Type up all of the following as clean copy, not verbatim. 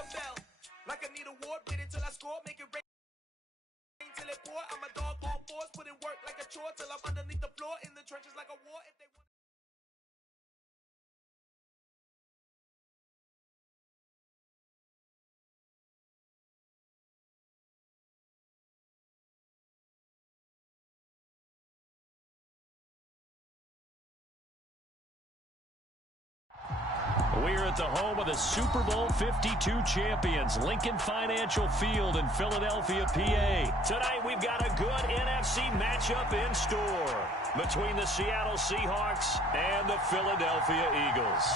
a bell. Like I need a award, wait until I score, make it rain till it pour. I'm a dog on force, put in work like a chore till I'm underneath the floor in the trenches like a war. If they want. We're at the home of the Super Bowl 52 champions, Lincoln Financial Field in Philadelphia, PA. Tonight we've got a good NFC matchup in store between the Seattle Seahawks and the Philadelphia Eagles.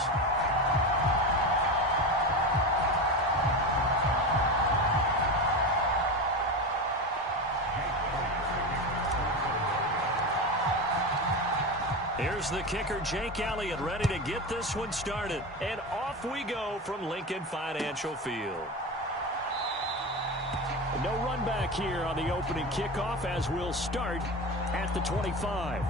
Here's the kicker, Jake Elliott, ready to get this one started. And off we go from Lincoln Financial Field. No run back here on the opening kickoff as we'll start at the 25.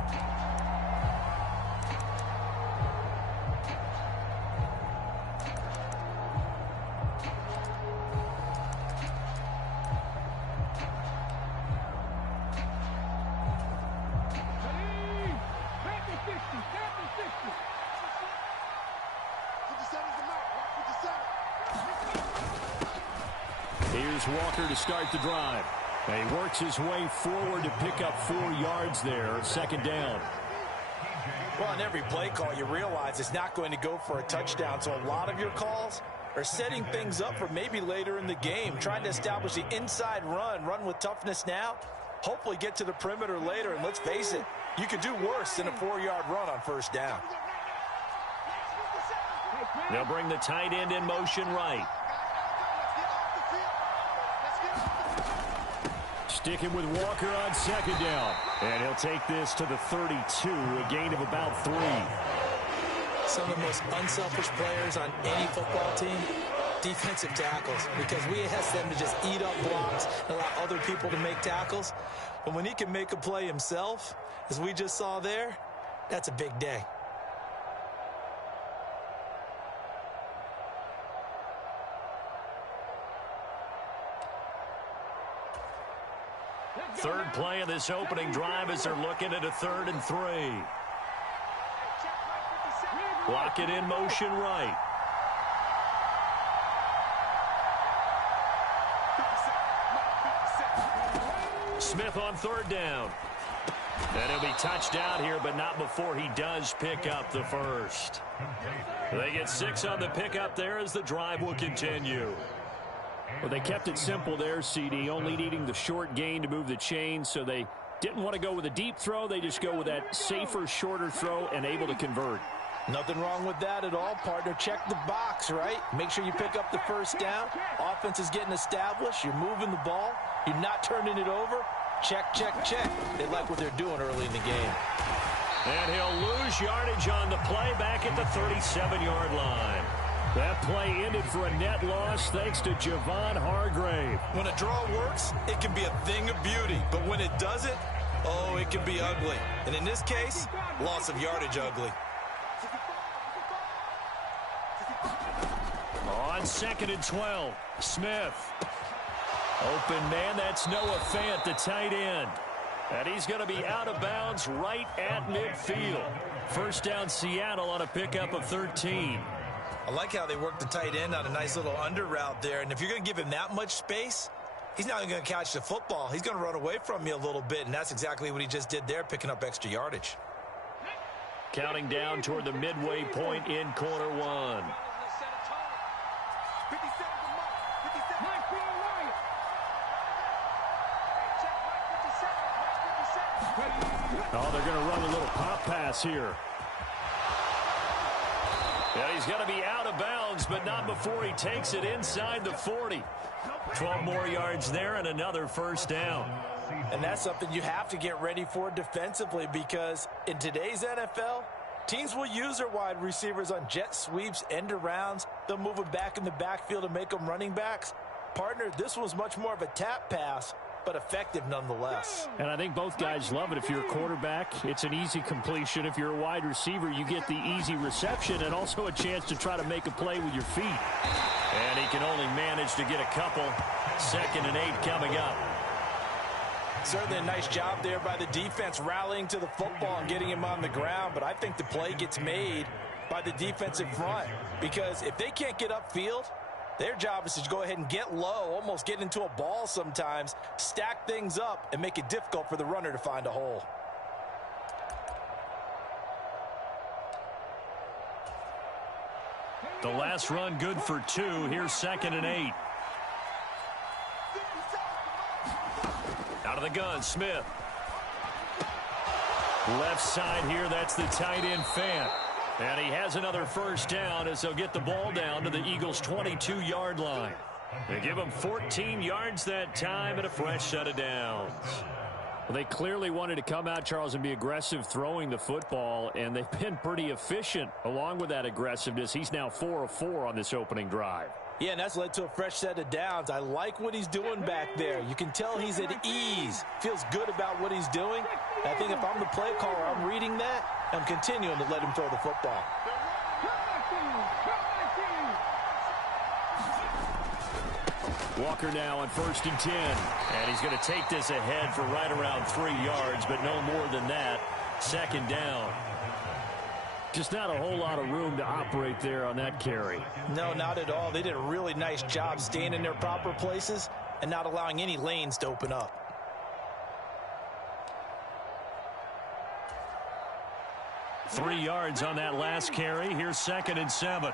Here's Walker to start the drive. And he works his way forward to pick up 4 yards there, second down. Well, on every play call, you realize it's not going to go for a touchdown, so a lot of your calls are setting things up for maybe later in the game, trying to establish the inside run with toughness now, hopefully get to the perimeter later, and let's face it, you could do worse than a 4-yard run on first down. They'll bring the tight end in motion right. Sticking with Walker on second down. And he'll take this to the 32, a gain of about 3. Some of the most unselfish players on any football team, defensive tackles, because we ask them to just eat up blocks and allow other people to make tackles. But when he can make a play himself, as we just saw there, that's a big day. Third play of this opening drive as they're looking at a 3rd and 3. Block it in motion right. Smith on 3rd down. And he'll be touched out here, but not before he does pick up the first. They get 6 on the pickup there as the drive will continue. Well, they kept it simple there, CD, only needing the short gain to move the chain, so they didn't want to go with a deep throw. They just go with that safer, shorter throw and able to convert. Nothing wrong with that at all, partner. Check the box, right? Make sure you pick up the first down. Offense is getting established. You're moving the ball. You're not turning it over. Check, check, check. They like what they're doing early in the game. And he'll lose yardage on the play back at the 37-yard line. That play ended for a net loss thanks to Javon Hargrave. When a draw works, it can be a thing of beauty. But when it doesn't, oh, it can be ugly. And in this case, loss of yardage ugly. On 2nd and 12, Smith. Open man, that's Noah Fant, the tight end. And he's going to be out of bounds right at midfield. First down Seattle on a pickup of 13. I like how they work the tight end on a nice little under route there. And if you're going to give him that much space, he's not going to catch the football. He's going to run away from you a little bit, and that's exactly what he just did there, picking up extra yardage. Counting down toward the midway point in quarter 1. Oh, they're going to run a little pop pass here. And he's going to be out of bounds, but not before he takes it inside the 40. 12 more yards there and another first down. And that's something you have to get ready for defensively, because in today's NFL, teams will use their wide receivers on jet sweeps, end arounds. They'll move them back in the backfield and make them running backs. Partner, this was much more of a tap pass. but effective nonetheless. And I think both guys love it. If you're a quarterback, it's an easy completion. If you're a wide receiver, you get the easy reception and also a chance to try to make a play with your feet. And he can only manage to get a couple. 2nd and 8 coming up. Certainly a nice job there by the defense rallying to the football and getting him on the ground, but I think the play gets made by the defensive front, because if they can't get upfield, their job is to go ahead and get low, almost get into a ball sometimes, stack things up, and make it difficult for the runner to find a hole. The last run good for 2. Here's 2nd and 8. Out of the gun, Smith. Left side here, that's the tight end Fant. And he has another first down as they'll get the ball down to the Eagles' 22-yard line. They give him 14 yards that time and a fresh set of downs. Well, they clearly wanted to come out, Charles, and be aggressive throwing the football, and they've been pretty efficient along with that aggressiveness. He's now 4 of 4 on this opening drive. Yeah, and that's led to a fresh set of downs. I like what he's doing back there. You can tell he's at ease, feels good about what he's doing. I think if I'm the play caller, I'm reading that, I'm continuing to let him throw the football. Walker now on 1st and 10. And he's going to take this ahead for right around 3 yards, but no more than that. 2nd down. Just not a whole lot of room to operate there on that carry. No, not at all. They did a really nice job staying in their proper places and not allowing any lanes to open up. Three yards on that last carry. Here's 2nd and 7.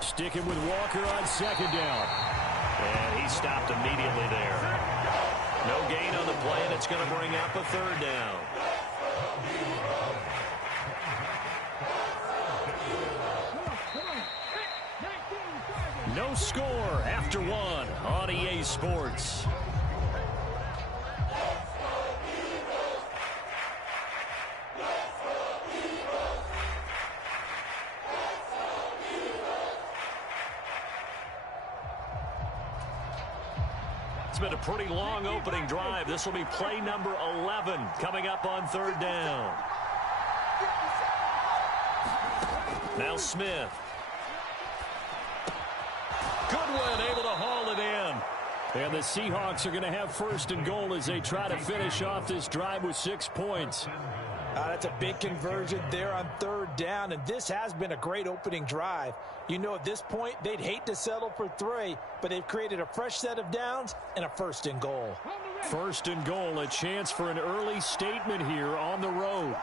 Sticking with Walker on 2nd down. And he stopped immediately there. No gain on the play, and it's going to bring up a 3rd down. No score after 1 on EA Sports. It's been a pretty long opening drive. This will be play number 11 coming up on 3rd down. Now Smith. Goodwin able to haul it in. And the Seahawks are going to have 1st and goal as they try to finish off this drive with 6 points. That's a big conversion there on 3rd down, and this has been a great opening drive. You know, at this point, they'd hate to settle for 3, but they've created a fresh set of downs and a 1st and goal. 1st and goal, a chance for an early statement here on the road.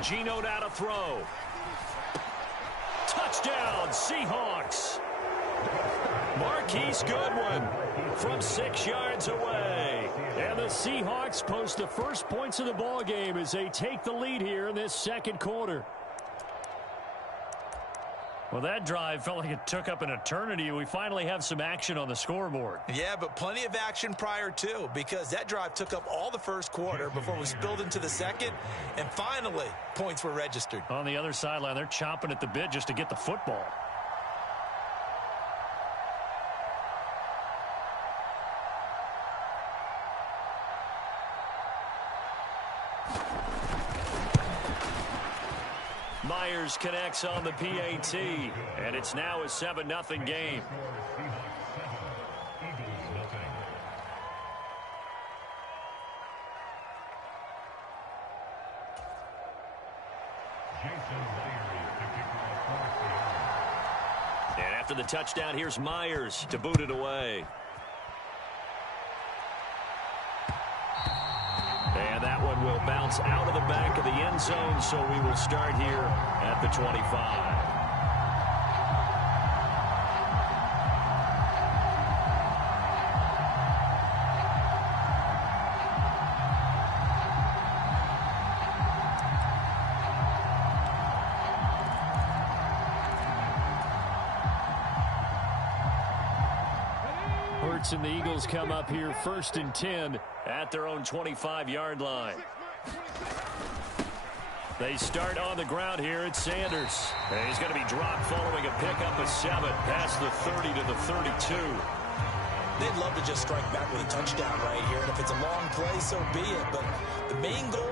Geno now to throw. Touchdown, Seahawks. Marquise Goodwin from 6 yards away. And the Seahawks post the first points of the ball game as they take the lead here in this 2nd quarter. Well, that drive felt like it took up an eternity. We finally have some action on the scoreboard. Yeah, but plenty of action prior to, because that drive took up all the 1st quarter before we spilled into the 2nd, and finally, points were registered. On the other sideline, they're chomping at the bit just to get the football. Myers connects on the PAT, and it's now a 7-0 game. And after the touchdown, here's Myers to boot it away. And that one will bounce out of the back of the end zone, so we will start here at the 25. Seahawks and the Eagles come up here 1st and 10 at their own 25-yard line. They start on the ground here at Sanders. And he's going to be dropped following a pickup of 7 past the 30 to the 32. They'd love to just strike back with a touchdown right here, and if it's a long play, so be it. But the main goal,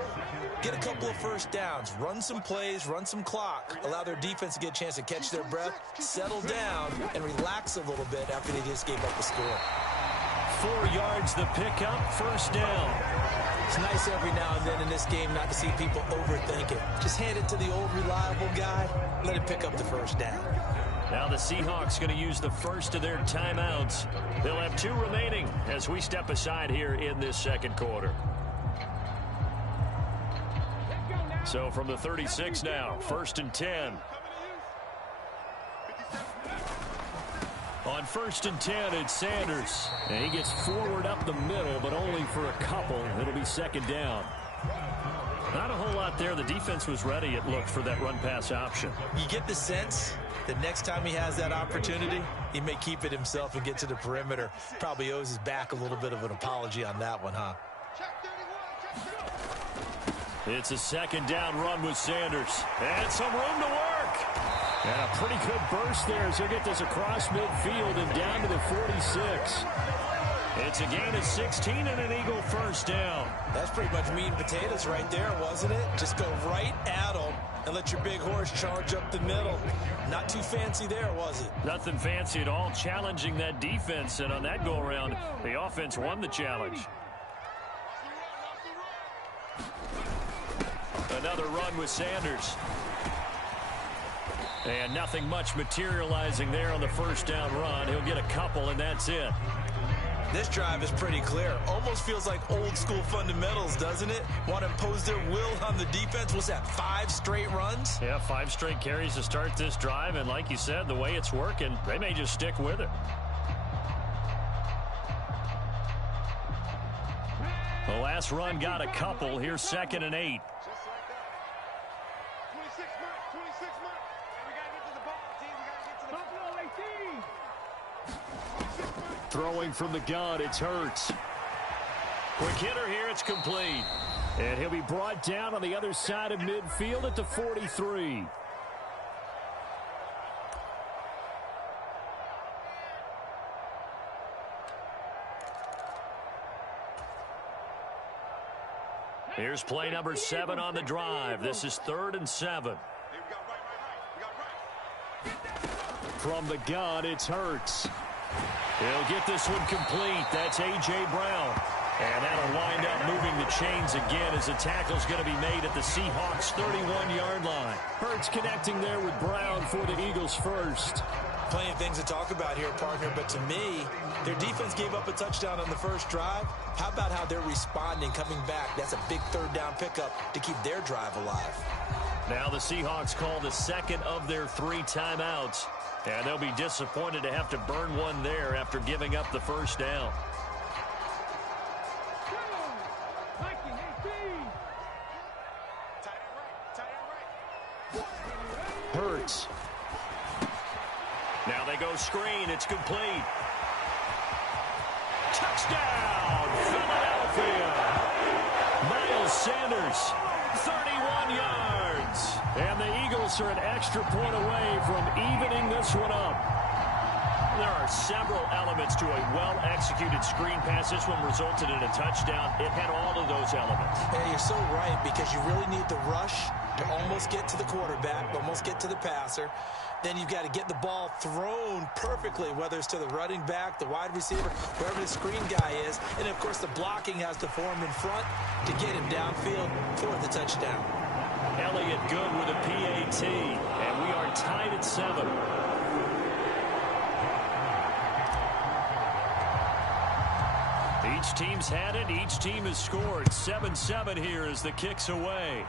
get a couple of first downs, run some plays, run some clock, allow their defense to get a chance to catch their breath, settle down, and relax a little bit after they just gave up the score. 4 yards the pickup, 1st down. It's nice every now and then in this game not to see people overthink it. Just hand it to the old reliable guy, let him pick up the 1st down. Now the Seahawks going to use the first of their timeouts. They'll have 2 remaining as we step aside here in this 2nd quarter. So from the 36 now, 1st and 10. On 1st and 10, it's Sanders. And he gets forward up the middle, but only for a couple. It'll be 2nd down. Not a whole lot there. The defense was ready, it looked, for that run-pass option. You get the sense that next time he has that opportunity, he may keep it himself and get to the perimeter. Probably owes his back a little bit of an apology on that one, huh? It's a 2nd down run with Sanders. And some room to work. And a pretty good burst there as he'll get this across midfield and down to the 46. It's a gain of 16 and an Eagle 1st down. That's pretty much meat and potatoes right there, wasn't it? Just go right at them and let your big horse charge up the middle. Not too fancy there, was it? Nothing fancy at all, challenging that defense. And on that go-around, the offense won the challenge. Another run with Sanders. And nothing much materializing there on the 1st down run. He'll get a couple, and that's it. This drive is pretty clear. Almost feels like old school fundamentals, doesn't it? Want to impose their will on the defense. Was that 5 straight runs? Yeah, 5 straight carries to start this drive. And like you said, the way it's working, they may just stick with it. The last run got a couple. Here's 2nd and 8. Throwing from the gun, it's Hurts. Quick hitter here, it's complete. And he'll be brought down on the other side of midfield at the 43. Here's play number 7 on the drive. This is 3rd and 7. From the gun, it's Hurts. He'll get this one complete. That's A.J. Brown. And that'll wind up moving the chains again as the tackle's going to be made at the Seahawks' 31-yard line. Hurts connecting there with Brown for the Eagles first. Plenty of things to talk about here, partner, but to me, their defense gave up a touchdown on the first drive. How about how they're responding, coming back? That's a big 3rd down pickup to keep their drive alive. Now the Seahawks call the 2nd of their 3 timeouts. And they'll be disappointed to have to burn one there after giving up the 1st down. Hurts. Now they go screen. It's complete. Touchdown, Philadelphia. Miles Sanders, 31 yards. And the Eagles are an extra point away from evening this one up. There are several elements to a well-executed screen pass. This one resulted in a touchdown. It had all of those elements. Yeah, you're so right, because you really need the rush to almost get to the quarterback, almost get to the passer. Then you've got to get the ball thrown perfectly, whether it's to the running back, the wide receiver, wherever the screen guy is. And, of course, the blocking has to form in front to get him downfield for the touchdown. Elliott good with a PAT, and we are tied at 7. Each team's had it. Each team has scored. 7-7 here as the kick's away.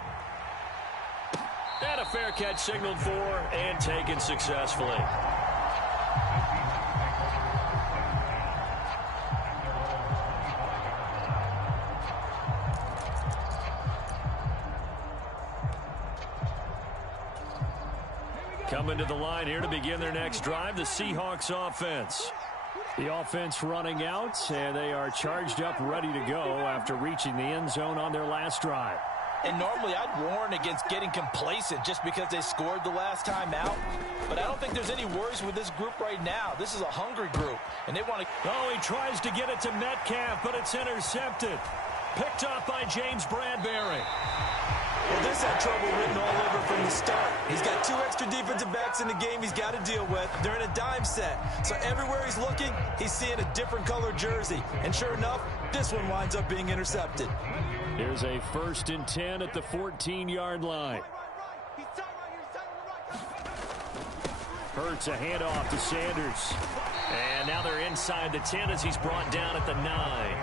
And a fair catch signaled for and taken successfully. Coming to the line here to begin their next drive, the Seahawks offense. The offense running out, and they are charged up, ready to go after reaching the end zone on their last drive. And normally I'd warn against getting complacent just because they scored the last time out. But I don't think there's any worries with this group right now. This is a hungry group, and they want to... Oh, he tries to get it to Metcalf, but it's intercepted. Picked off by James Bradbury. Well, this had trouble written all over from the start. He's got 2 extra defensive backs in the game he's got to deal with. They're in a dime set. So everywhere he's looking, he's seeing a different color jersey. And sure enough, this one winds up being intercepted. Here's a 1st and 10 at the 14-yard line. Hurts a handoff to Sanders. And now they're inside the 10 as he's brought down at the 9.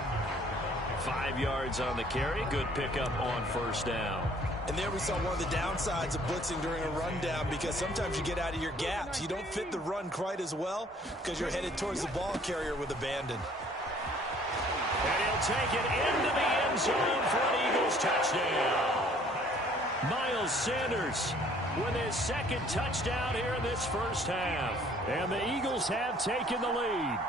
5 yards on the carry. Good pickup on 1st down. And there we saw one of the downsides of blitzing during a rundown, because sometimes you get out of your gaps. You don't fit the run quite as well because you're headed towards the ball carrier with abandon. And he'll take it into the end zone for an Eagles touchdown. Miles Sanders with his 2nd touchdown here in this 1st half. And the Eagles have taken the lead.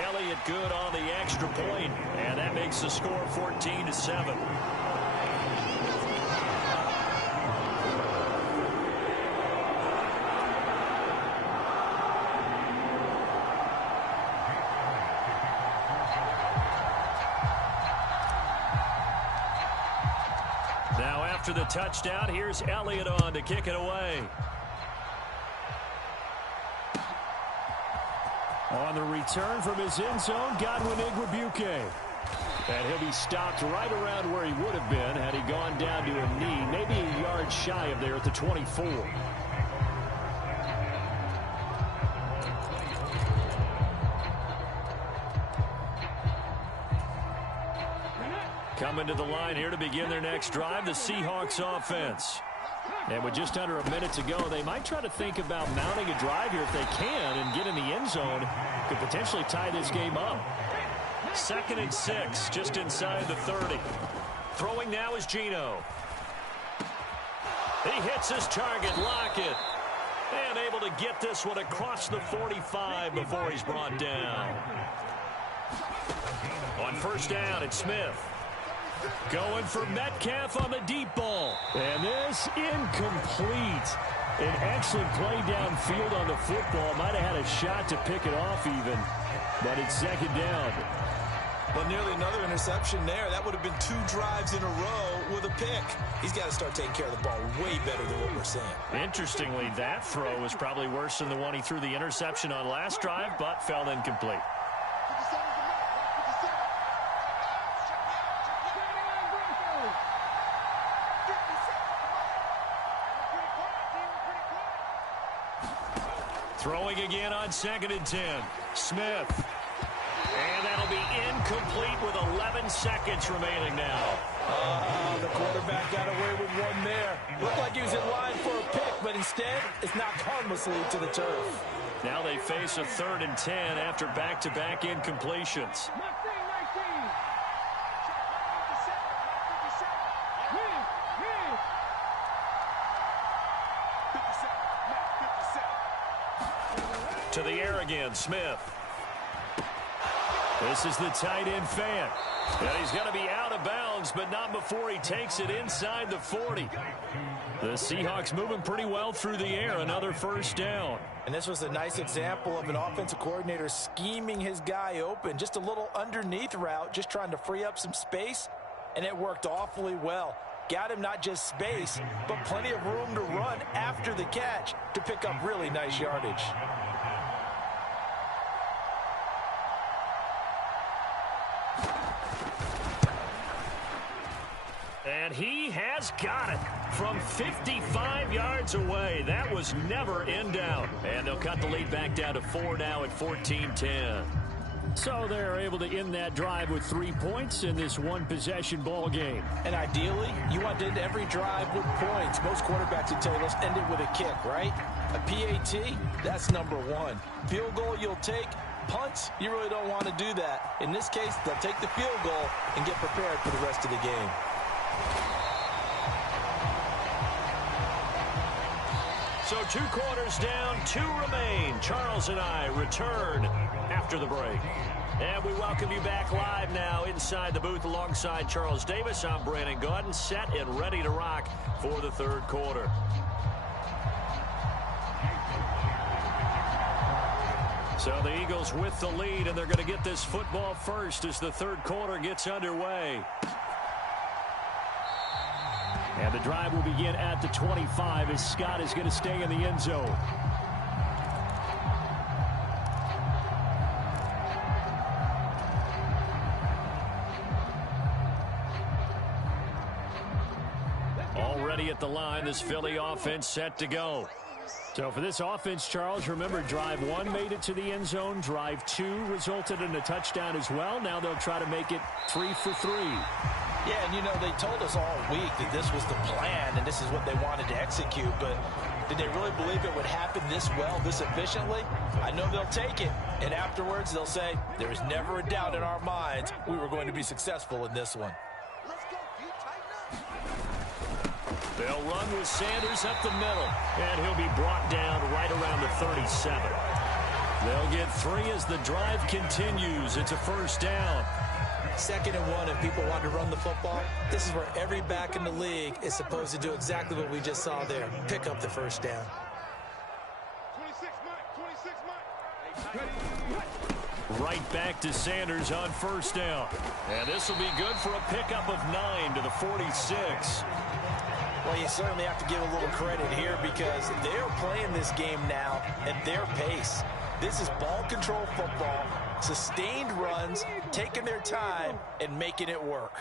Elliott good on the extra point, and that makes the score 14-7. Now after the touchdown, here's Elliott on to kick it away. On the return from his end zone, Godwin Igwebuike. And he'll be stopped right around where he would have been had he gone down to a knee, maybe a yard shy of there at the 24. Coming to the line here to begin their next drive, the Seahawks offense. And with just under a minute to go, they might try to think about mounting a drive here if they can and get in the end zone. Could potentially tie this game up. 2nd and 6, just inside the 30. Throwing now is Geno. He hits his target, Lockett. And able to get this one across the 45 before he's brought down. On 1st down, it's Smith. Going for Metcalf on the deep ball. And this incomplete. An excellent play downfield on the football. Might have had a shot to pick it off even. But it's 2nd down. Well, nearly another interception there. That would have been 2 drives in a row with a pick. He's got to start taking care of the ball way better than what we're seeing. Interestingly, that throw was probably worse than the one he threw the interception on last drive, but fell incomplete. Throwing again on 2nd and 10. Smith. And that'll be incomplete with 11 seconds remaining now. The quarterback got away with one there. Looked like he was in line for a pick, but instead it's knocked harmlessly to the turf. Now they face a 3rd and 10 after back-to-back incompletions. To the air again, Smith. This is the tight end fan. And he's going to be out of bounds, but not before he takes it inside the 40. The Seahawks moving pretty well through the air. Another 1st down. And this was a nice example of an offensive coordinator scheming his guy open. Just a little underneath route, just trying to free up some space. And it worked awfully well. Got him not just space, but plenty of room to run after the catch to pick up really nice yardage. And he has got it from 55 yards away. That was never in doubt. And they'll cut the lead back down to 4 now at 14-10. So they're able to end that drive with 3 points in this one-possession ball game. And ideally, you want to end every drive with points. Most quarterbacks would tell you, let's end it with a kick, right? A PAT, that's number 1. Field goal you'll take. Punts, you really don't want to do that. In this case, they'll take the field goal and get prepared for the rest of the game. So 2 quarters down, 2 remain. Charles and I return after the break. And we welcome you back live now inside the booth alongside Charles Davis. I'm Brandon Gaudin, set and ready to rock for the 3rd quarter. So the Eagles with the lead, and they're going to get this football first as the 3rd quarter gets underway. And the drive will begin at the 25 as Scott is going to stay in the end zone. Already at the line, this Philly offense set to go. So for this offense, Charles, remember, drive 1 made it to the end zone. Drive 2 resulted in a touchdown as well. Now they'll try to make it 3 for 3. Yeah, and you know, they told us all week that this was the plan and this is what they wanted to execute, but did they really believe it would happen this well, this efficiently? I know they'll take it, and afterwards they'll say, there was never a doubt in our minds we were going to be successful in this one. They'll run with Sanders up the middle, and he'll be brought down right around the 37. They'll get 3 as the drive continues. It's a 1st down. 2nd and 1, if people want to run the football, this is where every back in the league is supposed to do exactly what we just saw there. Pick up the 1st down. 26, Right back to Sanders on 1st down. And this will be good for a pickup of 9 to the 46. Well, you certainly have to give a little credit here because they're playing this game now at their pace. This is ball control football, sustained runs, taking their time, and making it work.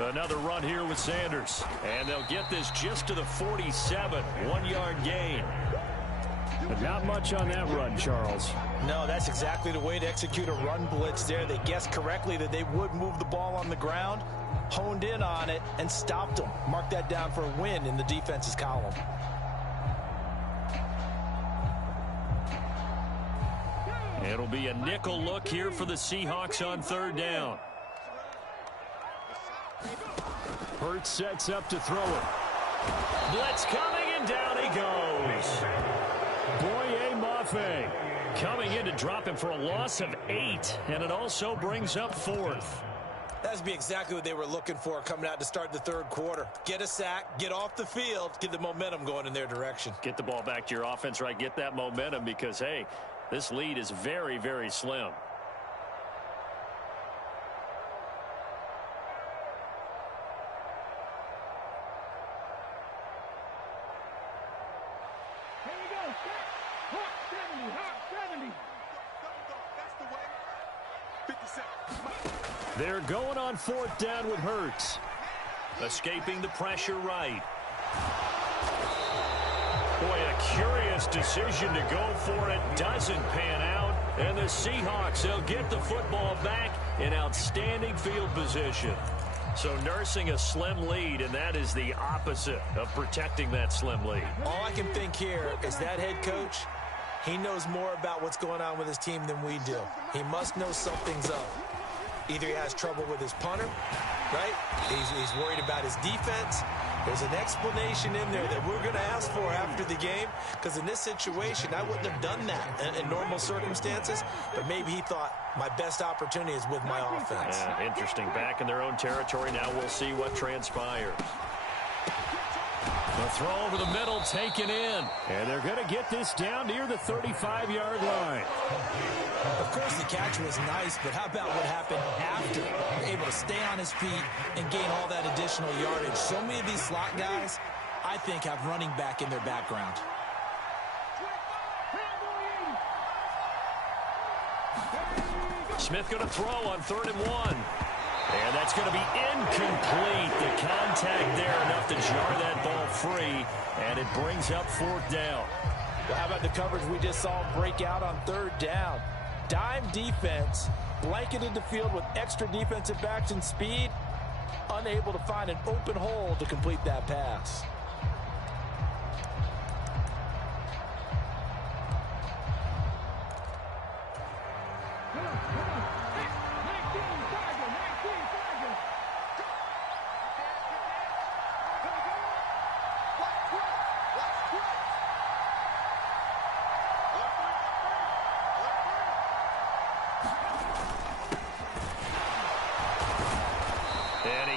Another run here with Sanders. And they'll get this just to the 47. 1-yard gain. But not much on that run, Charles. No, that's exactly the way to execute a run blitz there. They guessed correctly that they would move the ball on the ground, honed in on it, and stopped them. Mark that down for a win in the defense's column. It'll be a nickel look here for the Seahawks on 3rd down. Hurts sets up to throw it. Blitz coming, and down he goes. Boye Mafe coming in to drop him for a loss of 8, and it also brings up 4th. That's be exactly what they were looking for coming out to start the 3rd quarter. Get a sack, get off the field, get the momentum going in their direction. Get the ball back to your offense, right? Get that momentum because, hey, this lead is very, very slim. They're going on 4th down with Hurts. Escaping the pressure right. Boy, a curious decision to go for it. Doesn't pan out. And the Seahawks, they'll get the football back in outstanding field position. So nursing a slim lead, and that is the opposite of protecting that slim lead. All I can think here is that head coach, he knows more about what's going on with his team than we do. He must know something's up. Either he has trouble with his punter, right? He's worried about his defense. There's an explanation in there that we're going to ask for after the game, because in this situation, I wouldn't have done that in normal circumstances, but maybe he thought my best opportunity is with my offense. Yeah, interesting. Back in their own territory. Now we'll see what transpires. The throw over the middle taken in. And they're going to get this down near the 35-yard line. Of course, the catch was nice, but how about what happened after? Able to stay on his feet and gain all that additional yardage. So many of these slot guys, I think, have running back in their background. Smith going to throw on 3rd and 1. And that's going to be incomplete. The contact there enough to jar that ball free, and it brings up 4th down. Well, how about the coverage we just saw break out on 3rd down? Dime defense, blanketed the field with extra defensive backs and speed, unable to find an open hole to complete that pass.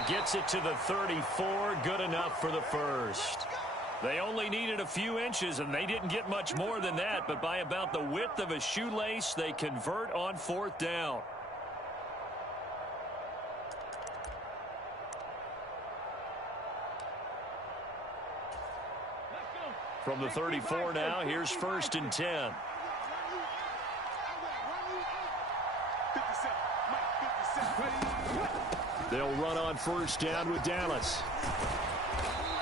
Gets it to the 34. Good enough for the first. They only needed a few inches, and they didn't get much more than that. But by about the width of a shoelace, they convert on 4th down. From the 34 now, here's 1st and 10. They'll run on 1st down with Dallas.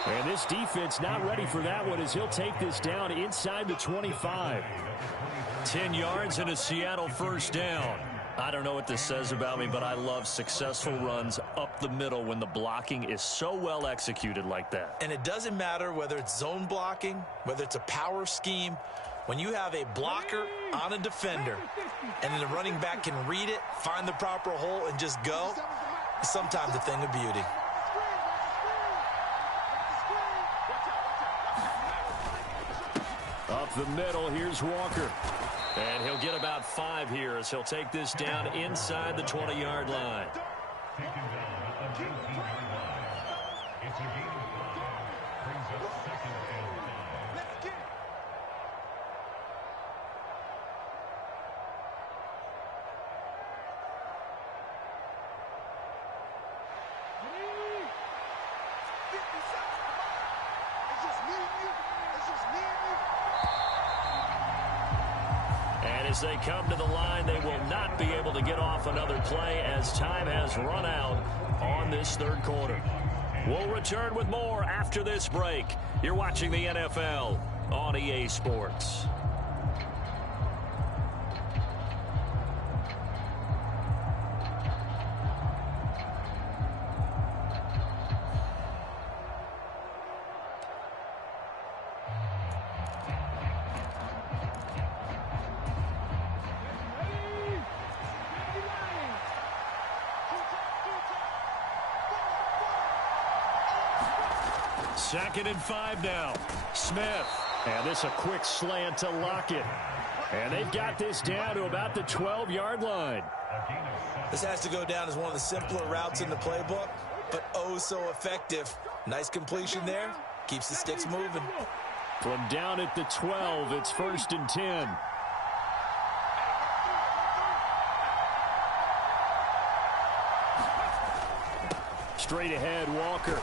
And this defense not ready for that one as he'll take this down inside the 25. 10 yards and a Seattle 1st down. I don't know what this says about me, but I love successful runs up the middle when the blocking is so well executed like that. And it doesn't matter whether it's zone blocking, whether it's a power scheme. When you have a blocker on a defender and then the running back can read it, find the proper hole, and just go, it's sometimes a thing of beauty. Up the middle, here's Walker. And he'll get about 5 here as he'll take this down inside the 20-yard line. As they come to the line, they will not be able to get off another play as time has run out on this 3rd quarter. We'll return with more after this break. You're watching the NFL on EA Sports. Second and 5 now. Smith. And this a quick slant to Lockett. And they've got this down to about the 12-yard line. This has to go down as one of the simpler routes in the playbook, but oh so effective. Nice completion there. Keeps the sticks moving. From down at the 12, it's 1st and 10. Straight ahead, Walker.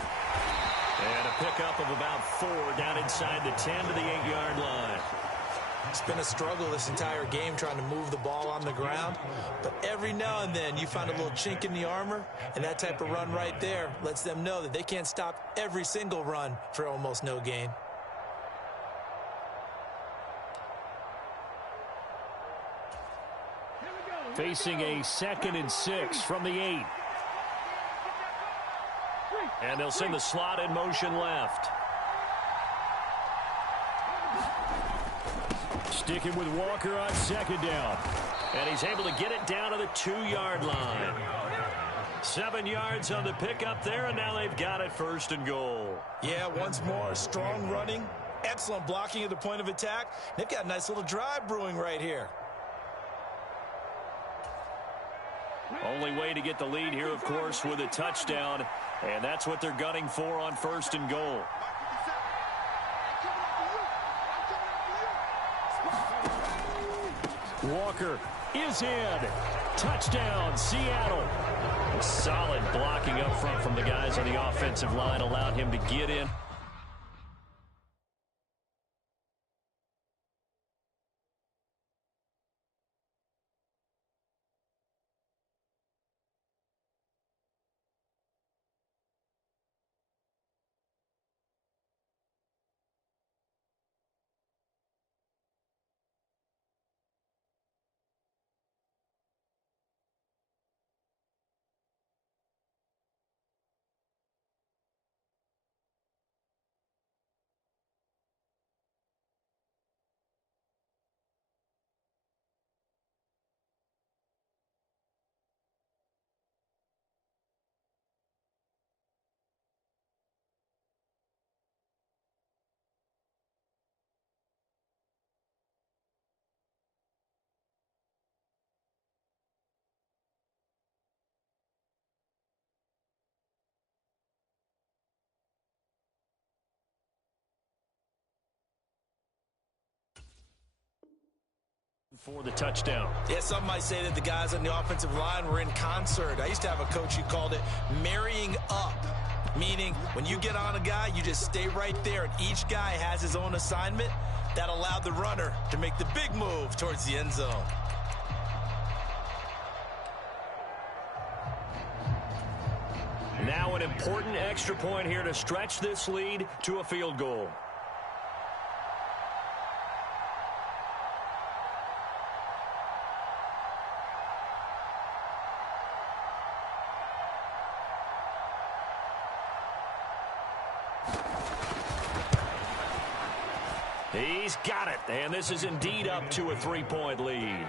And a pickup of about 4 down inside the 10 to the 8-yard line. It's been a struggle this entire game trying to move the ball on the ground. But every now and then you find a little chink in the armor, and that type of run right there lets them know that they can't stop every single run for almost no gain. Facing a 2nd and 6 from the 8. And they'll send the slot in motion left. Sticking with Walker on 2nd down. And he's able to get it down to the 2-yard line. 7 yards on the pickup there, and now they've got it 1st and goal. Yeah, once more, strong running, excellent blocking at the point of attack. They've got a nice little drive brewing right here. Only way to get the lead here, of course, with a touchdown. And that's what they're gunning for on 1st and goal. Walker is in. Touchdown, Seattle. Solid blocking up front from the guys on the offensive line allowed him to get in. for the touchdown. Yeah, some might say that the guys on the offensive line were in concert. I used to have a coach who called it marrying up, meaning when you get on a guy, you just stay right there, and each guy has his own assignment. That allowed the runner to make the big move towards the end zone. Now an important extra point here to stretch this lead to a field goal. He's got it, and this is indeed up to a 3-point lead.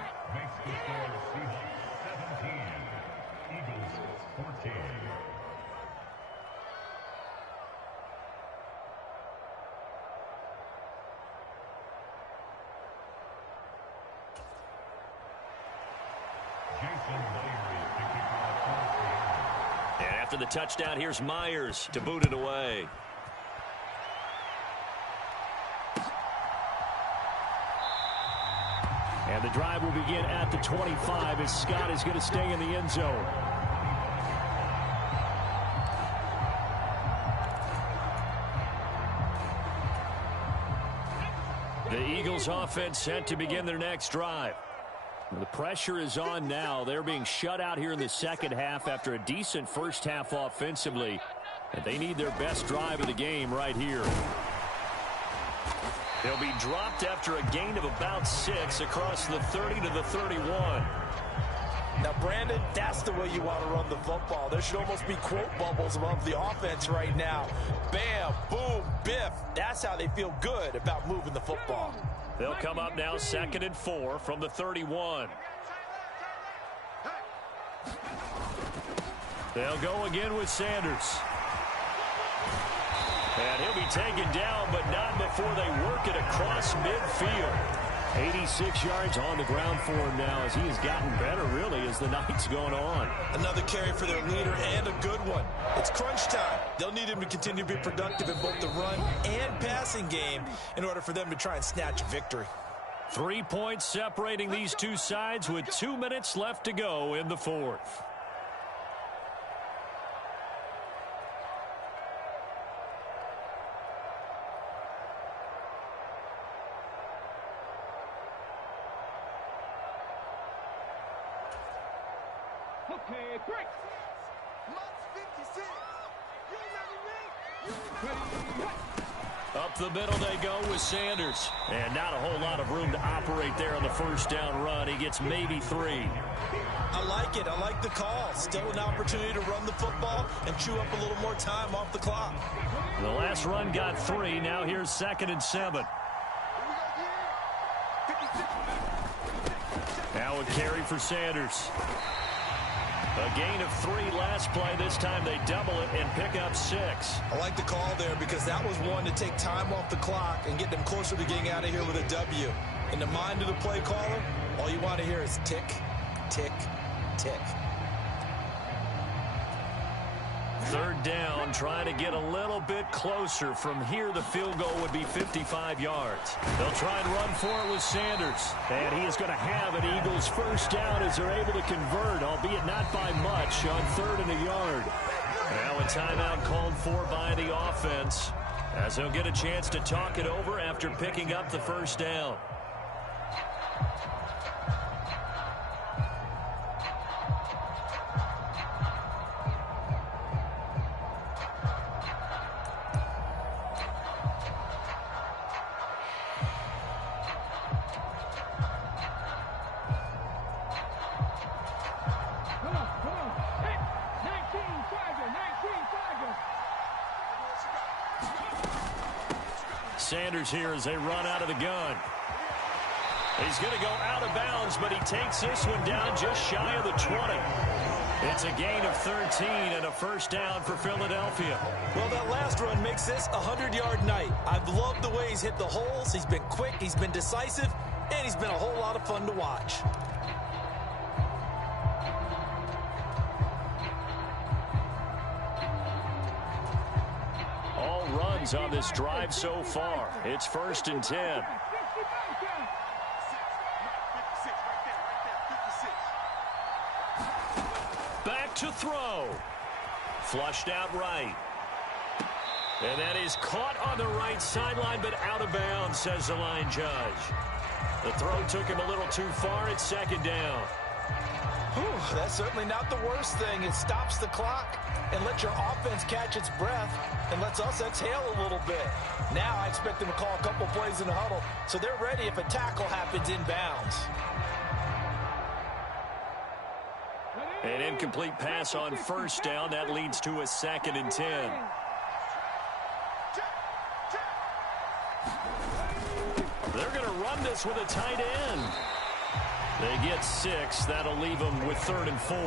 And after the touchdown, here's Myers to boot it away. And the drive will begin at the 25 as Scott is going to stay in the end zone. The Eagles offense set to begin their next drive. The pressure is on now. They're being shut out here in the second half after a decent first half offensively. And they need their best drive of the game right here. They'll be dropped after a gain of about 6 across the 30 to the 31. Now, Brandon, that's the way you want to run the football. There should almost be quote bubbles above the offense right now. Bam, boom, biff. That's how they feel good about moving the football. They'll come up now 2nd and 4 from the 31. They'll go again with Sanders. And he'll be taken down, but not before they work it across midfield. 86 yards on the ground for him now as he has gotten better, really, as the night's gone on. Another carry for their leader and a good one. It's crunch time. They'll need him to continue to be productive in both the run and passing game in order for them to try and snatch a victory. 3 points separating these two sides with 2 minutes left to go in the fourth. Okay, break. Up the middle they go with Sanders. And not a whole lot of room to operate there on the first down run. He gets maybe 3. I like it. I like the call. Still an opportunity to run the football and chew up a little more time off the clock. The last run got 3. Now here's 2nd and 7. Now a carry for Sanders. A gain of 3 last play. This time they double it and pick up 6. I like the call there because that was one to take time off the clock and get them closer to getting out of here with a W. In the mind of the play caller, all you want to hear is tick, tick, tick. 3rd down, trying to get a little bit closer. From here, the field goal would be 55 yards. They'll try and run for it with Sanders. And he is going to have an Eagles first down as they're able to convert, albeit not by much, on 3rd and a yard. Now a timeout called for by the offense as they'll get a chance to talk it over after picking up the first down. Sanders here as they run out of the gun. He's going to go out of bounds, but he takes this one down just shy of the 20. It's a gain of 13 and a first down for Philadelphia. Well, that last run makes this a 100-yard night. I've loved the way he's hit the holes. He's been quick, he's been decisive, and he's been a whole lot of fun to watch. On this drive so far. It's 1st and 10. to throw. Flushed out right. And that is caught on the right sideline, but out of bounds, says the line judge. The throw took him a little too far. It's second down. Whew, that's certainly not the worst thing. It stops the clock and lets your offense catch its breath and lets us exhale a little bit. Now I expect them to call a couple plays in the huddle so they're ready if a tackle happens inbounds. An incomplete pass on first down. That leads to a 2nd and 10. They're going to run this with a tight end. They get 6. That'll leave them with 3rd and 4.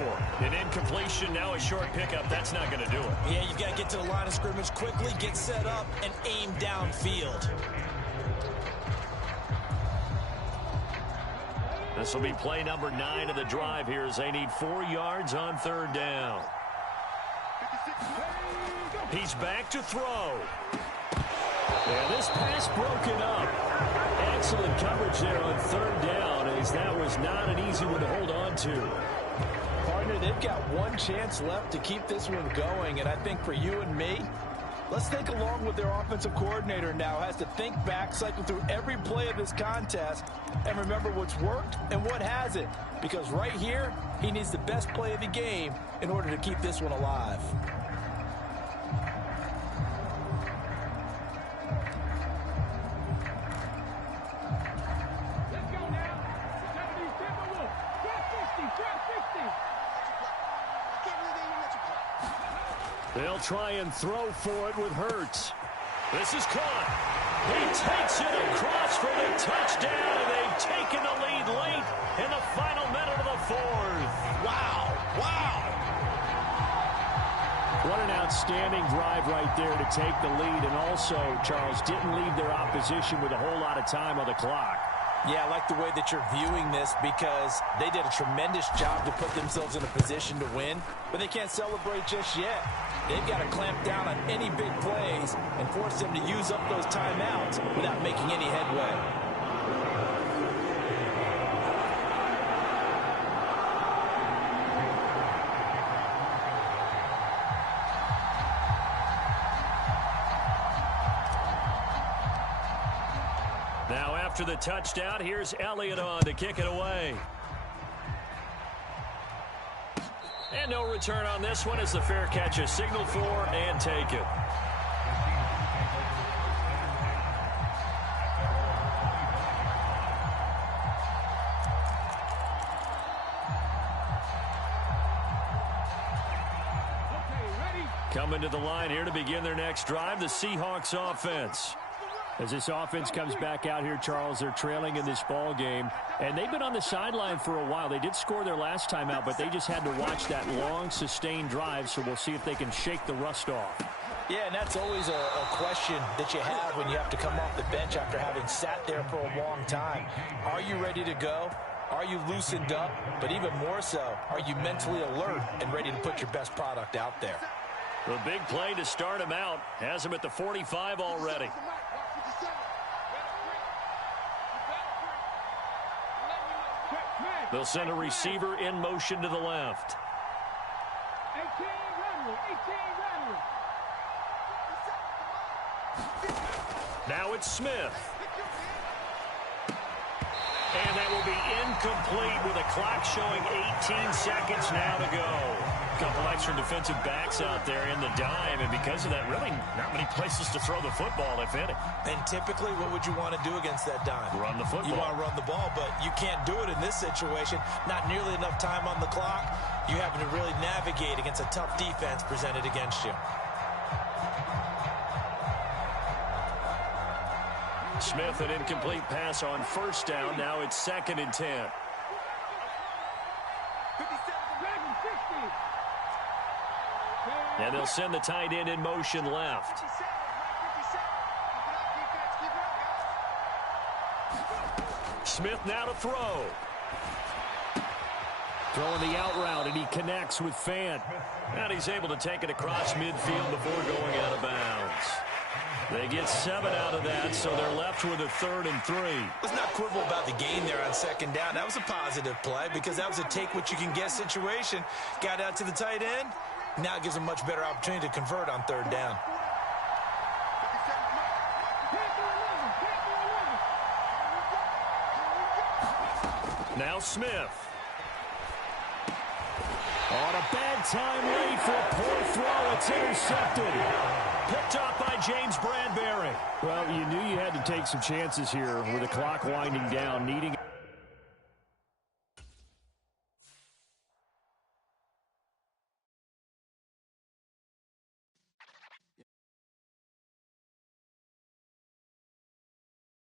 An incompletion, now a short pickup. That's not going to do it. Yeah, you've got to get to the line of scrimmage quickly, get set up, and aim downfield. This will be play number 9 of the drive here as they need 4 yards on 3rd down. He's back to throw. And this pass broken up. Excellent coverage there on 3rd down, as that was not an easy one to hold on to. Partner, they've got one chance left to keep this one going, and I think for you and me, let's think along with their offensive coordinator now. Has to think back, cycle through every play of this contest, and remember what's worked and what hasn't. Because right here, he needs the best play of the game in order to keep this one alive. They'll try and throw for it with Hurts. This is caught. He takes it across for the touchdown, and they've taken the lead late in the final minute of the 4th. Wow. Wow. What an outstanding drive right there to take the lead, and also, Charles, didn't leave their opposition with a whole lot of time on the clock. Yeah, I like the way that you're viewing this because they did a tremendous job to put themselves in a position to win, but they can't celebrate just yet. They've got to clamp down on any big plays and force them to use up those timeouts without making any headway. Now after the touchdown, here's Elliott on to kick it away. And no return on this one as the fair catch is signaled for and taken. Coming to the line here to begin their next drive, the Seahawks offense. As this offense comes back out here, Charles, they're trailing in this ball game, and they've been on the sideline for a while. They did score their last time out, but they just had to watch that long, sustained drive, so we'll see if they can shake the rust off. Yeah, and that's always a question that you have when you have to come off the bench after having sat there for a long time. Are you ready to go? Are you loosened up? But even more so, are you mentally alert and ready to put your best product out there? The big play to start him out has him at the 45 already. They'll send a receiver in motion to the left. Now it's Smith. And that will be incomplete with a clock showing 18 seconds now to go. A couple extra defensive backs out there in the dime, and because of that, really not many places to throw the football, if any. And typically, what would you want to do against that dime? Run the football. You want to run the ball, but you can't do it in this situation. Not nearly enough time on the clock. You having to really navigate against a tough defense presented against you. Smith, an incomplete pass on first down. Now it's 2nd and 10. And they'll send the tight end in motion left. Smith now to throw. Throwing the out route, and he connects with Fant. And he's able to take it across midfield before going out of bounds. They get 7 out of that, so they're left with a 3rd and 3. Let's not quibble about the gain there on 2nd down. That was a positive play because that was a take-what-you-can-get situation. Got out to the tight end. Now it gives them a much better opportunity to convert on 3rd down. Now Smith. On a bad time late for a poor throw. It's intercepted. Picked up by James Bradbury. Well, you knew you had to take some chances here with the clock winding down, needing